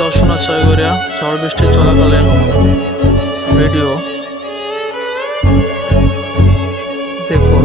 দর্শনা করিয়া ঝড় বৃষ্টি চলাকালীন ভিডিও দেখুন।